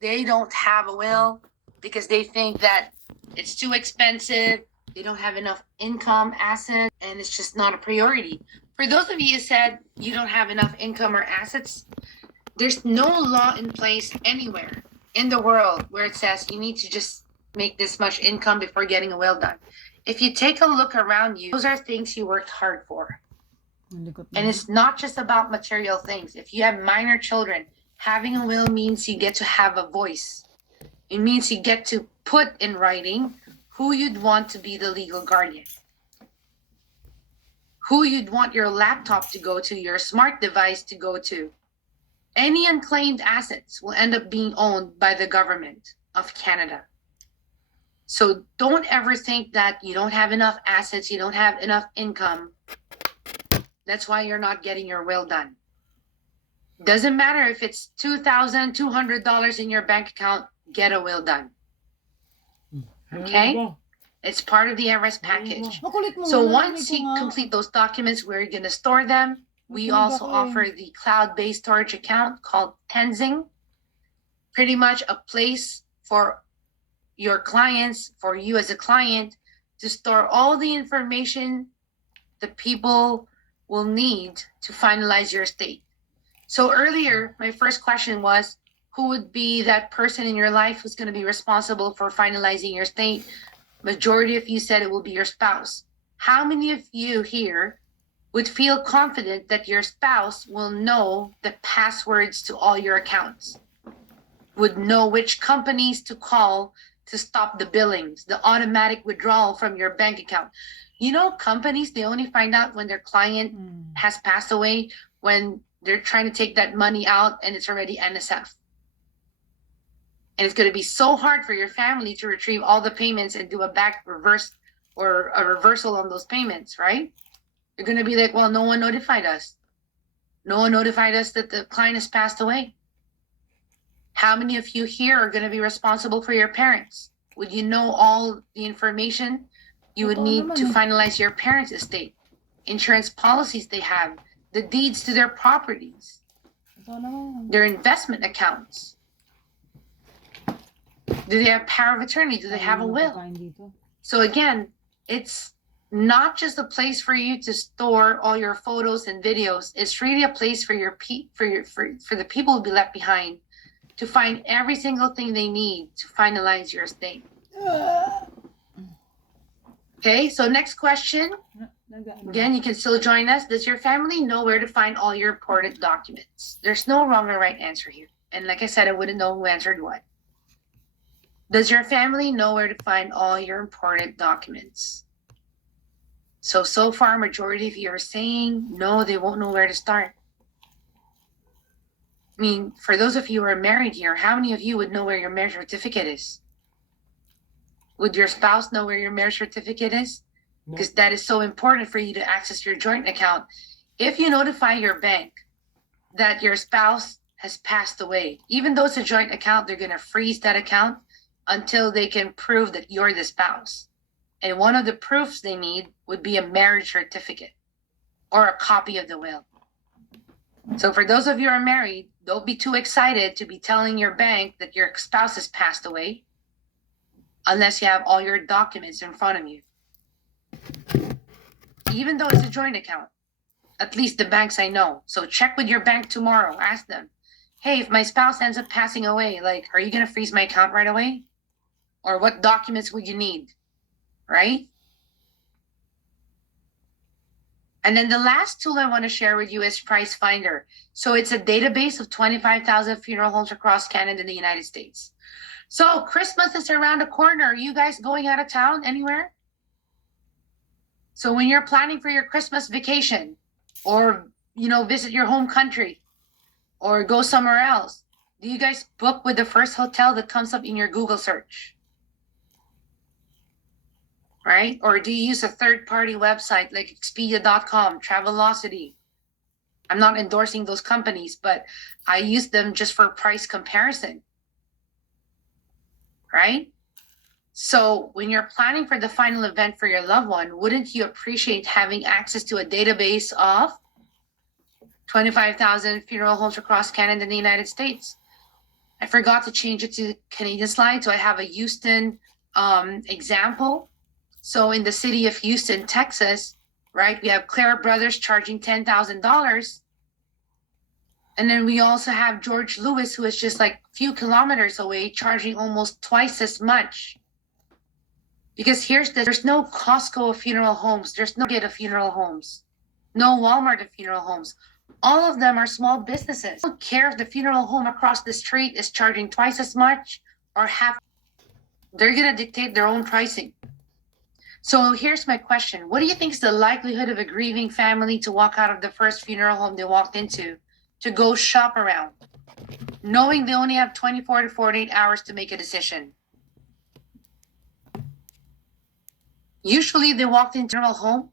they don't have a will because they think that it's too expensive, they don't have enough income, assets, and it's just not a priority. For those of you who said you don't have enough income or assets, there's no law in place anywhere in the world where it says you need to just make this much income before getting a will done. If you take a look around you, those are things you worked hard for. And it's not just about material things. If you have minor children, having a will means you get to have a voice. It means you get to put in writing who you'd want to be the legal guardian, who you'd want your laptop to go to, your smart device to go to. Any unclaimed assets will end up being owned by the government of Canada. So don't ever think that you don't have enough assets, you don't have enough income. That's why you're not getting your will done. Doesn't matter if it's $2,200 in your bank account, get a will done. Okay? It's part of the Everest package. So once you complete those documents, where you're going to store them, we also offer the cloud-based storage account called Tenzing. Pretty much a place for your clients, for you as a client, to store all the information the people will need to finalize your estate. So earlier, my first question was, who would be that person in your life who's going to be responsible for finalizing your estate? Majority of you said it will be your spouse. How many of you here would feel confident that your spouse will know the passwords to all your accounts, would know which companies to call to stop the billings, the automatic withdrawal from your bank account? You know, companies, they only find out when their client has passed away, when they're trying to take that money out and it's already NSF. And it's going to be so hard for your family to retrieve all the payments and do a back reverse or a reversal on those payments, right? You're going to be like, well, no one notified us. No one notified us that the client has passed away. How many of you here are going to be responsible for your parents? Would you know all the information you would need to finalize your parents' estate? Insurance policies they have, the deeds to their properties, their investment accounts. Do they have power of attorney? Do they have a will? So again, it's not just a place for you to store all your photos and videos. It's really a place for for the people who will be left behind to find every single thing they need to finalize your estate. Okay, so next question. Again, you can still join us. Does your family know where to find all your important documents? There's no wrong or right answer here. And like I said, I wouldn't know who answered what. Does your family know where to find all your important documents? So far, majority of you are saying, no, they won't know where to start. I mean, for those of you who are married here, how many of you would know where your marriage certificate is? Would your spouse know where your marriage certificate is? Because that is so important for you to access your joint account. If you notify your bank that your spouse has passed away, even though it's a joint account, they're going to freeze that account until they can prove that you're the spouse. And one of the proofs they need would be a marriage certificate or a copy of the will. So for those of you who are married, don't be too excited to be telling your bank that your spouse has passed away unless you have all your documents in front of you. Even though it's a joint account, at least the banks I know. So check with your bank tomorrow. Ask them, hey, if my spouse ends up passing away, like, are you going to freeze my account right away? Or what documents would you need? Right? And then the last tool I want to share with you is Price Finder. So it's a database of 25,000 funeral homes across Canada and the United States. So Christmas is around the corner. Are you guys going out of town anywhere? So when you're planning for your Christmas vacation or, visit your home country or go somewhere else, do you guys book with the first hotel that comes up in your Google search? Right? Or do you use a third-party website like Expedia.com, Travelocity? I'm not endorsing those companies, but I use them just for price comparison. Right? So when you're planning for the final event for your loved one, wouldn't you appreciate having access to a database of 25,000 funeral homes across Canada and the United States? I forgot to change it to Canadian slide, so I have a Houston example. So in the city of Houston, Texas, right, we have Clara Brothers charging $10,000. And then we also have George Lewis, who is just like a few kilometers away, charging almost twice as much. Because there's no Costco of funeral homes, there's no Target of funeral homes, no Walmart of funeral homes. All of them are small businesses. I don't care if the funeral home across the street is charging twice as much or half. They're gonna dictate their own pricing. So here's my question. What do you think is the likelihood of a grieving family to walk out of the first funeral home they walked into to go shop around, knowing they only have 24 to 48 hours to make a decision? Usually they walked into a funeral home,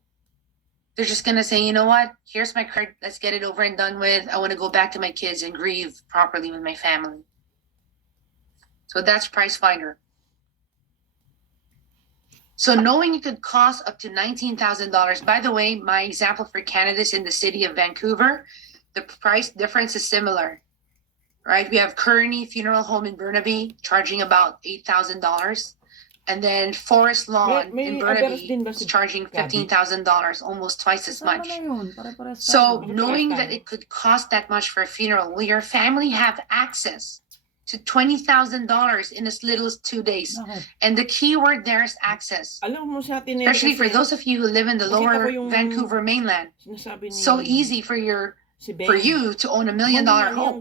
they're just gonna say, you know what, here's my card, let's get it over and done with. I wanna go back to my kids and grieve properly with my family. So that's Price Finder. So knowing it could cost up to $19,000, by the way, my example for Canada is in the city of Vancouver, the price difference is similar, right? We have Kearney Funeral Home in Burnaby charging about $8,000. And then Forest Lawn in Burnaby is charging $15,000, almost twice as much. So knowing that it could cost that much for a funeral, will your family have access to $20,000 in as little as 2 days? And the key word there is access. Especially for those of you who live in the lower Vancouver mainland. So easy for you to own $1 million home.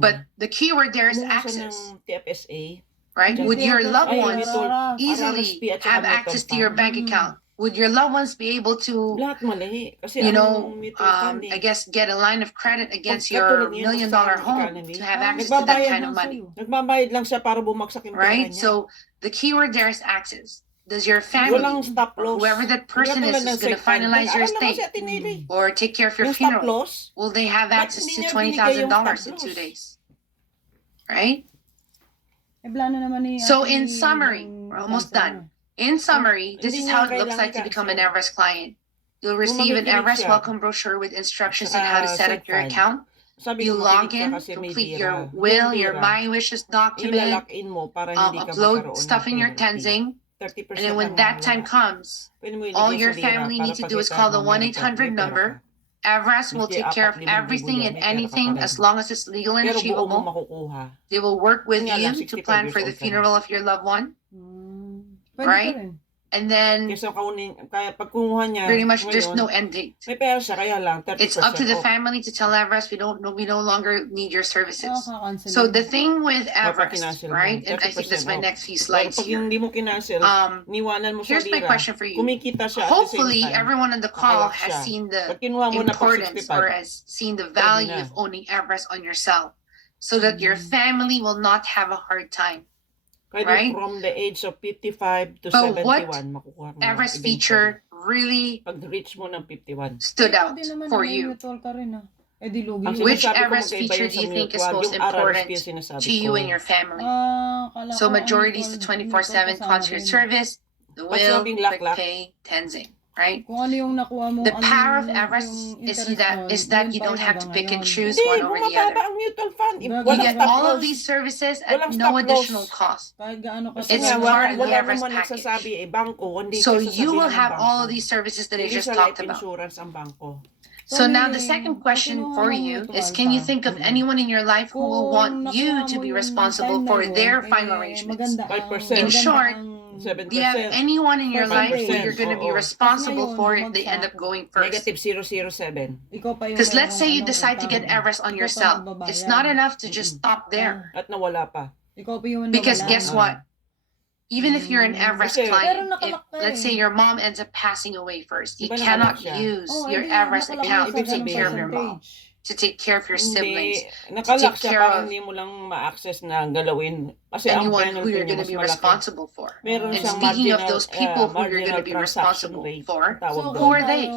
But the key word there is access. Right? Would your loved ones easily have access to your bank account? Would your loved ones be able to, I guess, get a line of credit against your $1 million home to have access to that kind of money? Right? So the keyword there is access. Does your family, or whoever that person is going to finalize your estate or take care of your funeral, will they have access to $20,000 in 2 days? Right? So in summary, we're almost done. In summary, this is how it looks like to become an Everest client. You'll receive an Everest welcome brochure with instructions on how to set up your account. You log in, complete your will, your My Wishes document, upload stuff in your Tenzing, and then when that time comes, all your family need to do is call the 1-800 number. Everest will take care of everything and anything as long as it's legal and achievable. They will work with you to plan for the funeral of your loved one. Right? And then pretty much there's no end date. It's up to the family to tell Everest we no longer need your services. So the thing with Everest, right? And I think that's my next few slides here. Here's my question for you. Hopefully everyone on the call has seen the importance or has seen the value of owning Everest on yourself so that your family will not have a hard time. Right? From the age of 55 to 71, what Everest feature really stood out for you? Which Everest feature do you think is most important to you and your family? So majority is the 24/7 concierge service, the will, quick pay, Tenzing. Right? The power of Everest is that you don't have to pick and choose one over the other. You get all of these services at no additional cost. It's part of the Everest package. So you will have all of these services that I just talked about. So now the second question for you is, can you think of anyone in your life who will want you to be responsible for their final arrangements? In short, do you have anyone in your life who you're going to be responsible for if they end up going first? -007. Because let's say you decide to get Everest on yourself. It's not enough to just stop there. At nawala pa. Because guess what? Even if you're an Everest client, if, let's say your mom ends up passing away first, you cannot use your Everest account to take care of your mom, to take care of your siblings, to take care of anyone who you're going to be responsible for. And speaking of those people who you're going to be responsible for, who are they?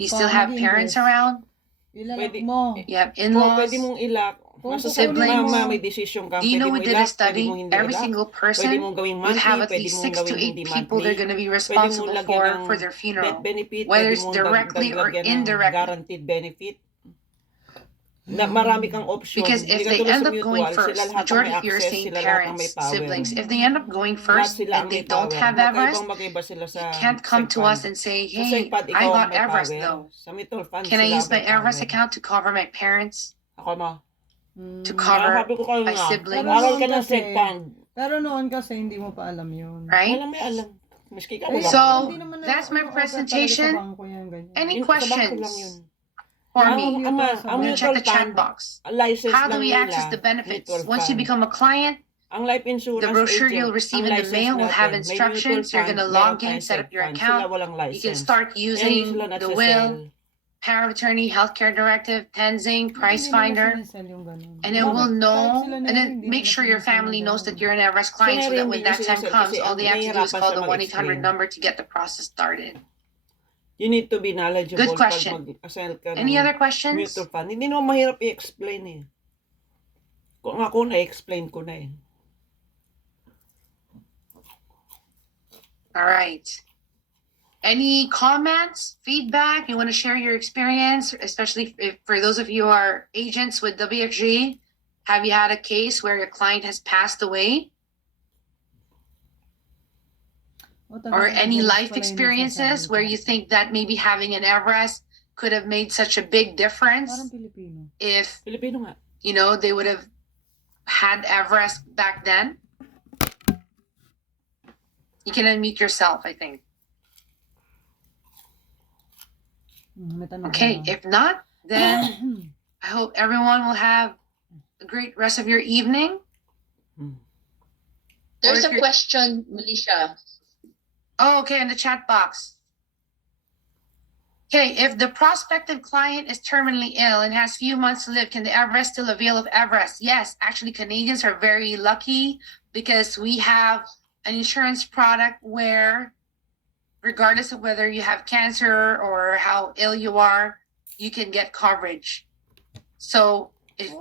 You still have parents around? You have in-laws? Siblings? Do you know we did a study? Every single person would have at least 6 to 8 people they're going to be responsible for their funeral, whether it's directly or indirectly. Na marami kang option. Because Hindi if they katulad end sa up going mutual, sila first, lahat ang may majority of you're access, saying sila lahat ang may parents, power. siblings, if they end up going Lahat first sila and ang they may don't power. have Everest, Magkaiba sila you sa can't come to SegFund. us and say, Sa hey, SegFund, I ikaw ang got may Everest power. though. Sa mutual fund, Can I sila use ang my may Everest power. account to cover my parents, Ako mo. to Kaya cover sabi ko kayo my nga, siblings? mag-aral Pero ka ng noon kasi- SegFund. Pero noon kasi hindi mo pa alam yun. Right? Alam mo, alam. Maski ka Eh, wala. So, hindi naman that's my ino-offer talaga presentation. Sa bangko yan, ganyan. Any Sa bangko lang yun. questions for Ang, me? ang You check mutual the chat fund, box. ang license How do lang we nila, access the benefits? mutual Once you fund. become a client, Ang life insurance the brochure agent, you'll receive ang in the license mail will have natin, may instructions. mutual You're gonna fund, log meron in, tayong set up your SegFund. account. Sila walang license. You can start Kaya hindi using sila the nagsasell. will, power of attorney, healthcare directive, Tenzing, price finder, and it will know, and then make sure your family knows that you're an Everest client so that when that time comes, all they have to do is call the 1-800 number to get the process started. You need to be knowledgeable Good question. pag mag-sell ka Any ng other questions? mutual fund. Hindi naman mahirap i-explain eh. Kung ako na-explain ko na eh. All right. Any comments, feedback? You want to share your experience, especially if, for those of you who are agents with WFG? Have you had a case where your client has passed away? Or any life experiences where you think that maybe having an Everest could have made such a big difference Parang Pilipino. if, Pilipino nga. you know, they would have had Everest back then? You can unmute yourself, I think. Okay, if not, then I hope everyone will have a great rest of your evening. There's Or if a you're- question, Militia. Oh, okay, in the chat box. Okay, if the prospective client is terminally ill and has few months to live, can the Everest still avail of Everest? Yes, actually Canadians are very lucky because we have an insurance product where regardless of whether you have cancer or how ill you are, you can get coverage. So,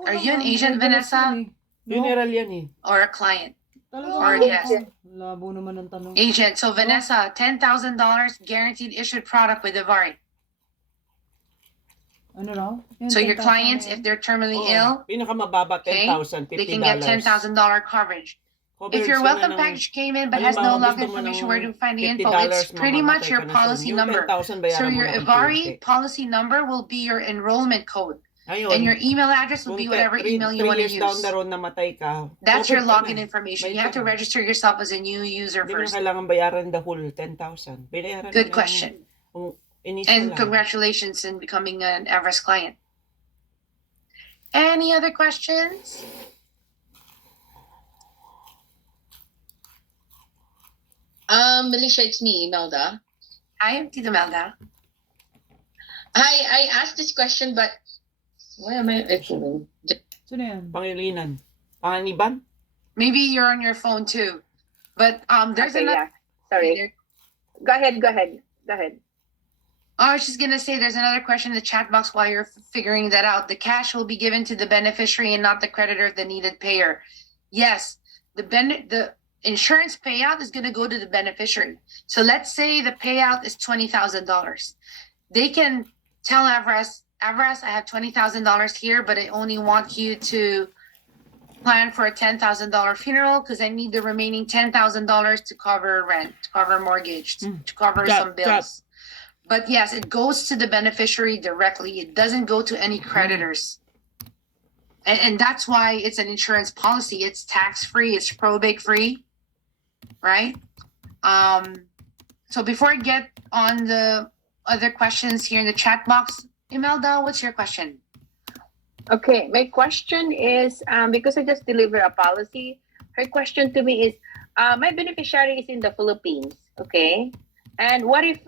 are you an agent, Vanessa, Funeral yan eh. or a client? Or yes. Labo naman ang tanong. Agent. So, Vanessa, $10,000 guaranteed issued product with Ivari. Ano raw? Yan, So, your 10,000 clients, na if they're terminally Oh, ill, pinakamababa, okay, 10,000, $50. they can get $10,000 coverage. If your welcome package came in but has no log information, where do you find the info? It's pretty much your policy number. So your Ivari policy number will be your enrollment code. And your email address will be whatever email you want to use. down the road namatay ka, That's your covered ka login na. information. May You have to pera. register yourself as a new user Hindi mo na first. kailangan bayaran the whole 10,000. Binayaran Good mo lang question. yung initial And lang. congratulations in becoming an Everest client. Any other questions? Militia, it's me, Imelda. Hi, Tita Melda. I asked this question, but why am I echoing? Sino yan? Pangilinan. Panganiban? Maybe you're on your phone too. But there's Okay, another. yeah. Sorry. Go ahead. I was just gonna say there's another question in the chat box while you're figuring that out. The cash will be given to the beneficiary and not the creditor, the needed payer. Yes, the insurance payout is gonna go to the beneficiary. So let's say the payout is $20,000. They can tell Everest, I have $20,000 here, but I only want you to plan for a $10,000 funeral because I need the remaining $10,000 to cover rent, to cover mortgage, to cover some bills. But yes, it goes to the beneficiary directly. It doesn't go to any creditors. And that's why it's an insurance policy. It's tax-free, it's probate-free, right? So before I get on the other questions here in the chat box, Imelda, what's your question? Okay, my question is because I just delivered a policy. Her question to me is, my beneficiary is in the Philippines, okay? And what if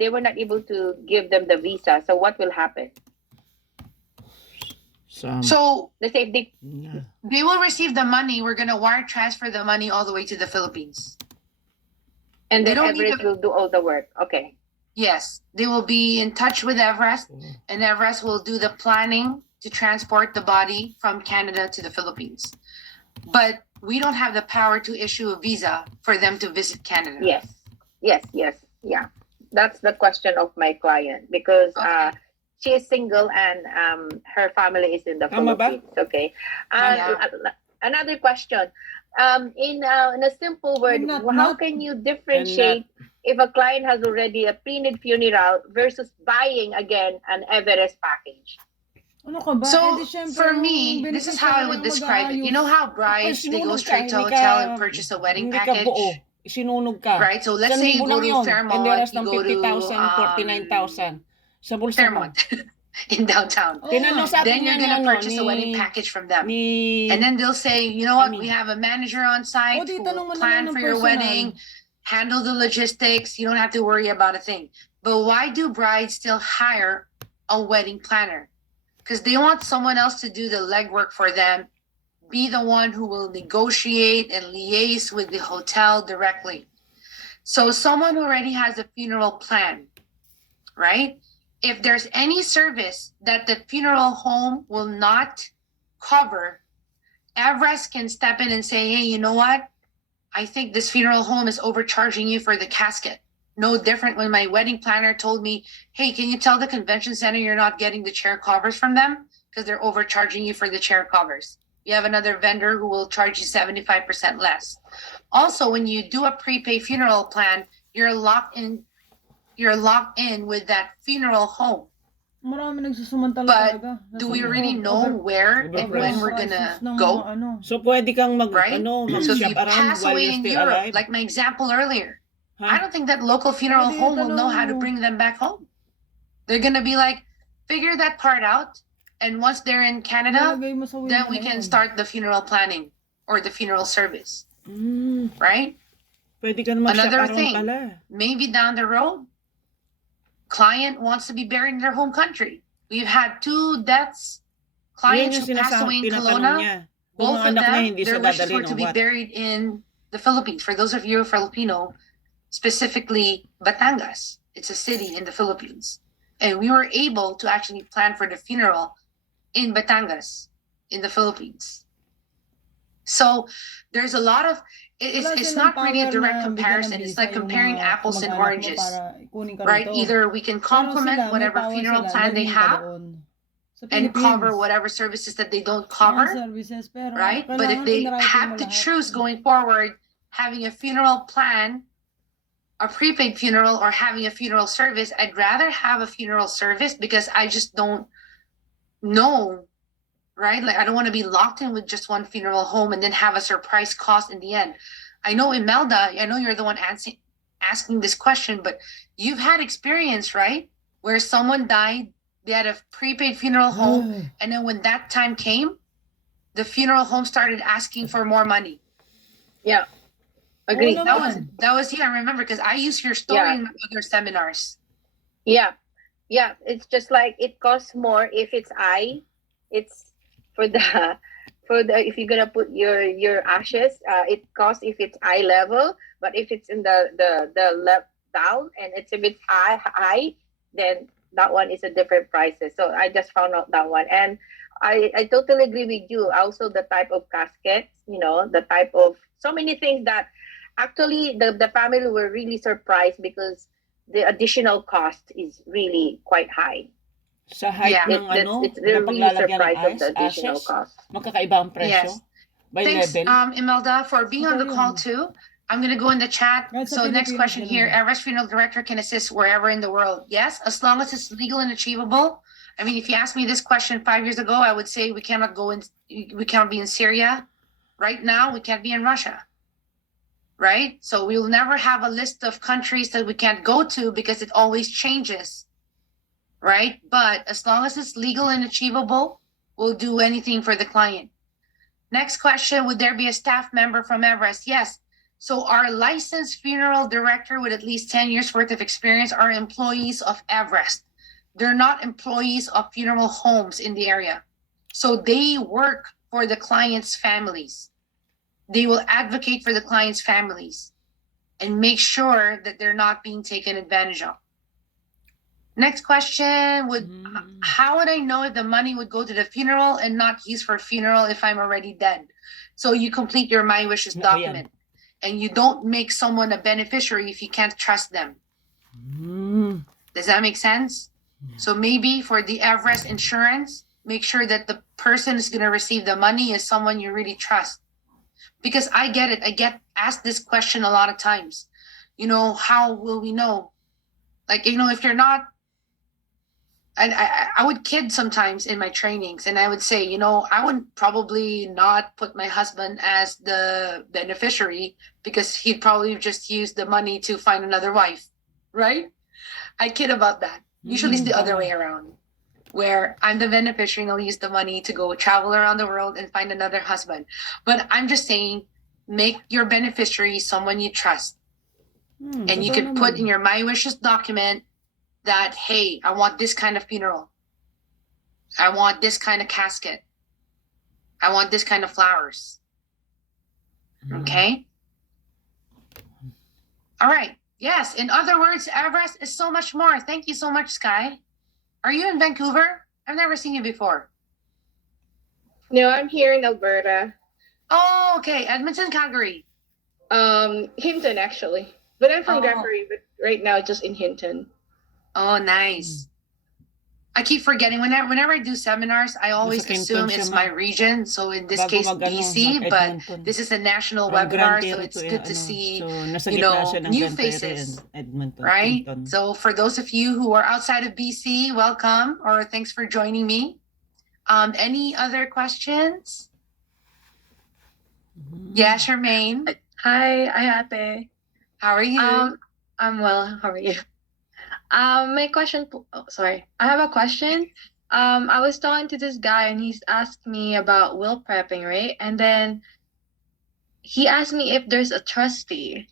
they were not able to give them the visa? So what will happen? So Let's say if they will receive the money. We're gonna wire transfer the money all the way to the Philippines. and They then don't need Everest to- will do all the work. Okay. Yes, they will be in touch with Everest, and Everest will do the planning to transport the body from Canada to the Philippines. But we don't have the power to issue a visa for them to visit Canada. Yes. Yeah. That's the question of my client because Okay. she is single and her family is in the Tama ba? Philippines. Okay. Yeah. Another question. In a simple word, how can you differentiate if a client has already a pre-need funeral versus buying again an Everest package? Ano ka ba? So, di syempre, for yung me, this is how I beneficiary would ang describe it. You mag-aayos. know how brides, they go straight to a hotel and purchase a wedding hindi ka buo. package? Isinunog ka. Right? So, let's 1,000 say you go lang to yun. Fairmont, Penderas you ng go to 50,000, 49,000. Sa bulsa mo. Fairmont in downtown. Oo Tinanong nga. sa Then akin you're yan gonna ano, purchase a wedding package from them. And then they'll say, you know what, we have a manager on site di who tanong will mo na plan lang ng for your personal. wedding, handle the logistics, you don't have to worry about a thing. But why do brides still hire a wedding planner? Because they want someone else to do the legwork for them, be the one who will negotiate and liaise with the hotel directly. So someone who already has a funeral plan, right? If there's any service that the funeral home will not cover, Everest can step in and say, hey, you know what? I think this funeral home is overcharging you for the casket. No different when my wedding planner told me, hey, can you tell the convention center you're not getting the chair covers from them? Because they're overcharging you for the chair covers. You have another vendor who will charge you 75% less. Also, when you do a prepaid funeral plan, you're locked in with that funeral home. Marami nagsusumantala But talaga. do we really know where and when we're gonna go? So pwede kang Right? So if you mag-shop around pass while away you're in still Europe, alive. like my example earlier, I Huh? don't think that local funeral Pwede, home will know tanong how to mo. bring them back home. They're gonna be like, figure that part out, and once they're in Canada, Ilalagay mo sa will then mo we na can yun. start the funeral planning or the funeral service, Mm, right? pwede ka na mag-shop Another around thing, pala. maybe down the road, client wants to be buried in their home country. We've had 2 deaths, clients who passed away in tinatanong Kelowna. niya. Kung Both ang of anak niya them, hindi their siya wishes were dadalhin to o be what? buried in the Philippines. For those of you who are Filipino, specifically Batangas. It's a city in the Philippines. And we were able to actually plan for the funeral in Batangas, in the Philippines. So there's a lot of, it's not really a direct comparison. It's like comparing apples and oranges, right? Either we can complement whatever funeral plan they have and cover whatever services that they don't cover, right? But if they have to choose going forward, having a funeral plan, a prepaid funeral, or having a funeral service, I'd rather have a funeral service because I just don't know, right? Like I don't want to be locked in with just one funeral home and then have a surprise cost in the end. I know Imelda, I know you're the one asking this question, but you've had experience, right? Where someone died, they had a prepaid funeral home, and then when that time came, the funeral home started asking for more money. Yeah. Agree. Oo That was here. I remember because I use your story Yeah. in my other seminars. Yeah. Yeah. It's just like it costs more if it's it's for the if you're gonna put your ashes, it costs if it's eye level, but if it's in the left down and it's a bit high, then that one is a different prices. So I just found out that one, and I totally agree with you. Also, the type of caskets, the type of so many things that actually the family were really surprised because the additional cost is really quite high. Sa height Yeah. ng They're ng really paglalagyan ng surprised of the additional ashes, cost. magkakaiba ang presyo? Yes. By Thanks, level? Imelda, for being on the call too. I'm gonna go in the chat. Right, sa So next Pilipinas, question here, ganun. Everest Funeral Director can assist wherever in the world. Yes, as long as it's legal and achievable. I mean, if you asked me this question 5 years ago, I would say we cannot be in Syria. Right now, we can't be in Russia. Right? So we will never have a list of countries that we can't go to because it always changes. Right? But as long as it's legal and achievable, we'll do anything for the client. Next question, would there be a staff member from Everest? Yes. So our licensed funeral director with at least 10 years worth of experience are employees of Everest. They're not employees of funeral homes in the area. So they work for the client's families. They will advocate for the client's families and make sure that they're not being taken advantage of. Next question, how would I know if the money would go to the funeral and not used for funeral if I'm already dead? So you complete your My Wishes document and you don't make someone a beneficiary if you can't trust them. Does that make sense? So maybe for the Everest insurance, make sure that the person is going to receive the money is someone you really trust. Because I get it. I get asked this question a lot of times. How will we know? Like, if you're not, I would kid sometimes in my trainings, and I would say, I would probably not put my husband as the beneficiary because he'd probably just use the money to find another wife, right? I kid about that. Usually it's the other way around, where I'm the beneficiary and I'll use the money to go travel around the world and find another husband. But I'm just saying, make your beneficiary someone you trust. And you could put in your My Wishes document that, hey, I want this kind of funeral. I want this kind of casket. I want this kind of flowers. Okay? All right. Yes. In other words, Everest is so much more. Thank you so much, Sky. Are you in Vancouver? I've never seen you before. No, I'm here in Alberta. Oh, okay. Edmonton, Calgary. Hinton actually. But I'm from Oh. Granbury, but right now just in Hinton. Oh, nice. I keep forgetting whenever I do seminars, I always Nasa assume Quinton it's siya, my ma'am. region. So in this Bago case, BC, but mag-Edmonton. this is a national Parang webinar, Grand so Prairie it's to good to see, So, nasa you gitna know, siya ng new Grand Prairie faces, and Edmonton. right? Quinton. So for those of you who are outside of BC, welcome, or thanks for joining me. Any other questions? Yeah, Charmaine. Hi, Ate. How are you? I'm well. How are you? My question. Sorry, I have a question. I was talking to this guy and he's asked me about will prepping, right? And then he asked me if there's a trustee.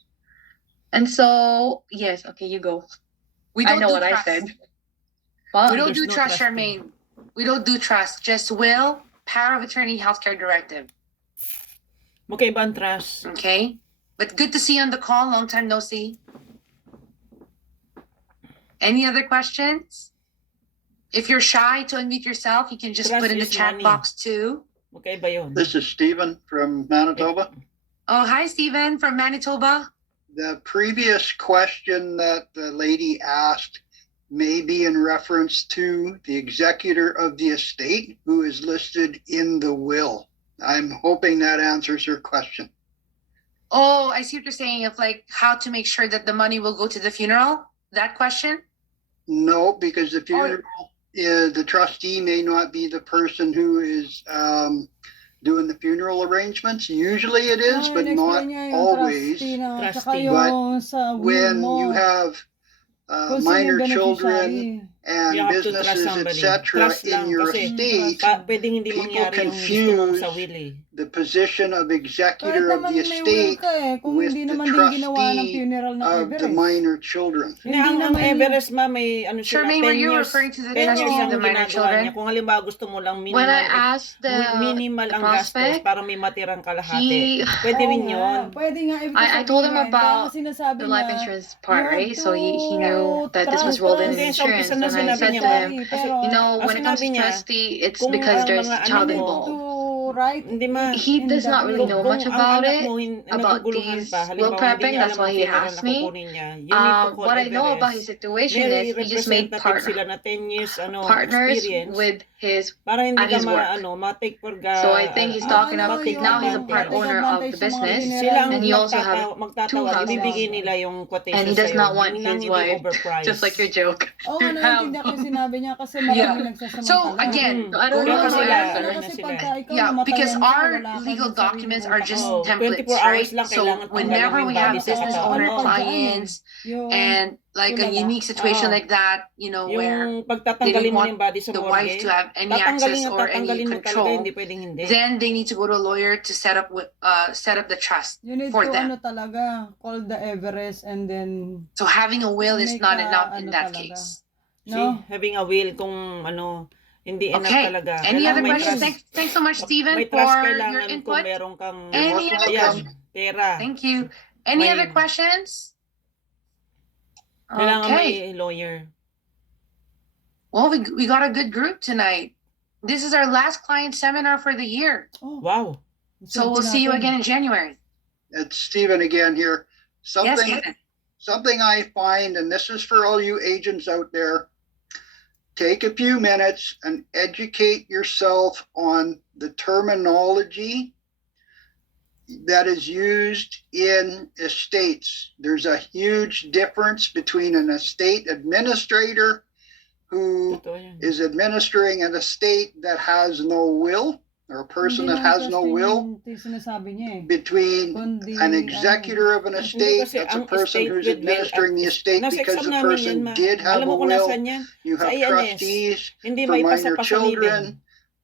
And so, yes, okay, you go. We I don't know do what trust. I said. We Well, don't There's do no trust, trustee. Charmaine. We don't do trust. Just will, power of attorney, healthcare directive. Magkaiba ang trust. Okay? But good to see you on the call. Long time no see. Any other questions? If you're shy to unmute yourself, you can just Trust put in the is chat money. box too. Magkaiba yun. This is Stephen from Manitoba. Oh, hi, Stephen from Manitoba. The previous question that the lady asked may be in reference to the executor of the estate who is listed in the will. I'm hoping that answers her question. Oh, I see what you're saying. Of like how to make sure that the money will go to the funeral. That question? No, because the funeral, the trustee may not be the person who is doing the funeral arrangements. Usually it is, but not always. Trustee. When you have minor children and You have to trust businesses, somebody. etc., Trust in lang your kasi estate, pwedeng hindi people mangyari yung gusto mong sa will eh. the position of Kahit executor of naman the may will estate ka kung with hindi the naman din ginawa ng trustee funeral ng of the Everest. minor children. Hindi, ang Everest may ano sila, Charmaine, were 10 you years. referring to the 10 years trustee of ang the minor ginagawa children? niya. Kung halimbawa gusto mo lang when I minimal, asked minimal the ang gastos prospect, para may matirang kalahati. he Pwede rin Oo yun. nga, pwede nga ibig I told him sabihin, about kaya sinasabi the life niya, insurance you part, have right? So he knew to that this was trust rolled in us. Hindi, sa insurance. umpisa na And I sinabi said niya, to him, Pero, you know, ang when it comes sinabi to niya, trustee, it's kung because ang there's mga a child anak mo, involved. to write Hindi ma, He does not really know kung much ang about anak it, mo about naguguluhan these pa, will halimbawa hindi prepping. niya That's alam why ang he funeral asked na me. kukunin niya, you need to call What I know about Everest. his situation May is he just made representative sila na 10 years partners experience with his para hindi at ka his work. ma-take for So I think he's talking about ma-take now he's a part advantage. owner of the business, Sila ang and he also have two magtatawag, houses. ibibigay nila yung quotation and he does sa'yo. not want Yun lang his hindi wife, overpriced. just like your joke. Oo nga, naiintindihan ko yung sinabi niya kasi marami nagsasamantala. So again, So I don't Kaya know kasi how sila, I ano answer. na sila. pagka ikaw yeah, because namatayan ka, our wala ka legal din sa documents sarili are mong just Oh, templates, 24 hours right? lang So kailangan whenever tanggalin we yung have body sa business katawan owner mo. clients yung and like a tulala. unique situation Oo. like that, you know, where Yung they pagtatanggalin didn't mo want yung body sa the wife morgue, to have any access or any tatanggalin mo talaga, control, hindi pwedeng hindi. then they need to go to a lawyer to set up the trust You need for to them. talaga, call the Everest and then, So having a will is Make not a enough in that talaga. case. See, no? having a will kung hindi enough Okay. talaga. Any Kailangan other may questions? trust. Thanks so much, Stephen, May for trust your kailangan kung input. meron kang Any other welcome. questions? pera. Thank you. Any May- other questions? Kailangan Okay. may lawyer. Well, we got a good group tonight. This is our last client seminar for the year. Oh, Wow. So we'll see you again in January. It's Stephen again here. Yes, Something I find, and this is for all you agents out there, take a few minutes and educate yourself on the terminology that is used in estates. There's a huge difference between an estate administrator who Totoo yan. is administering an estate that has no will, or a person Hindi that naman has no will, trusting yung sinasabi niya eh. between Kundi, an executor of an Hindi estate, kasi that's a ang person estate who's with will administering the estate nasa because exam the namin yan, person ma. did have Alam a mo kung will. nasan yan? You Sa have INS. trustees Hindi for may pasa minor pa sa children. Yung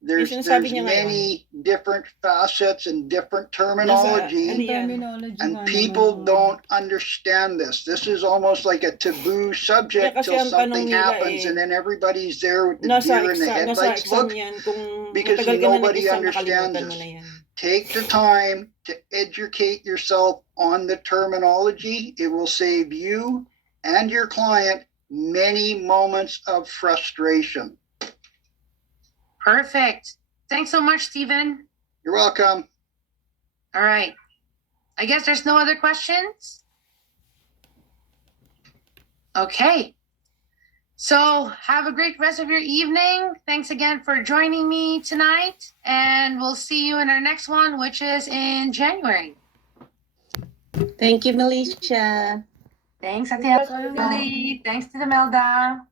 There's sinasabi niya ngayon. many different facets and different Nasa, terminology. ano yan? terminology And nga people naman. don't understand this. This is almost like a taboo subject Kaya kasi till ang tanong something nila happens eh, and then everybody's there with the Nasa deer in the exam, nasa headlights exam look. yan. Kung because matagal ka na nobody nag-exam, understands nakalimutan mo this. na yan. Take the time to educate yourself on the terminology. It will save you and your client many moments of frustration. Perfect. Thanks so much, Stephen. You're welcome. All right. I guess there's no other questions. Okay. So have a great rest of your evening. Thanks again for joining me tonight. And we'll see you in our next one, which is in January. Thank you, Milicia. Thanks, Ate Emily. Thanks to the Melda.